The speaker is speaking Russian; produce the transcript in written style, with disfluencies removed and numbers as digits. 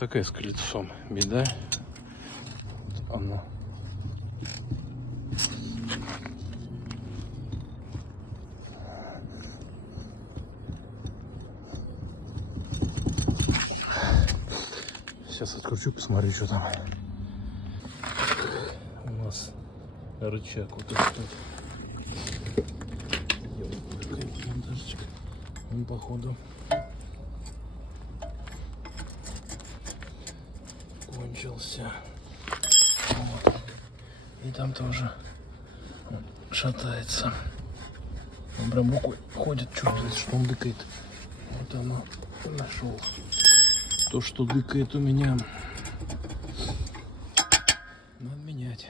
Такая с колесом беда. Вот оно. Сейчас откручу, посмотрю, что там. У нас рычаг вот этот. Он походу кончился. Вот. И там тоже он шатается. Он прям рукой ходит, чувствует, что он дыкает. Вот оно, нашел. То, что дыкает у меня, надо менять.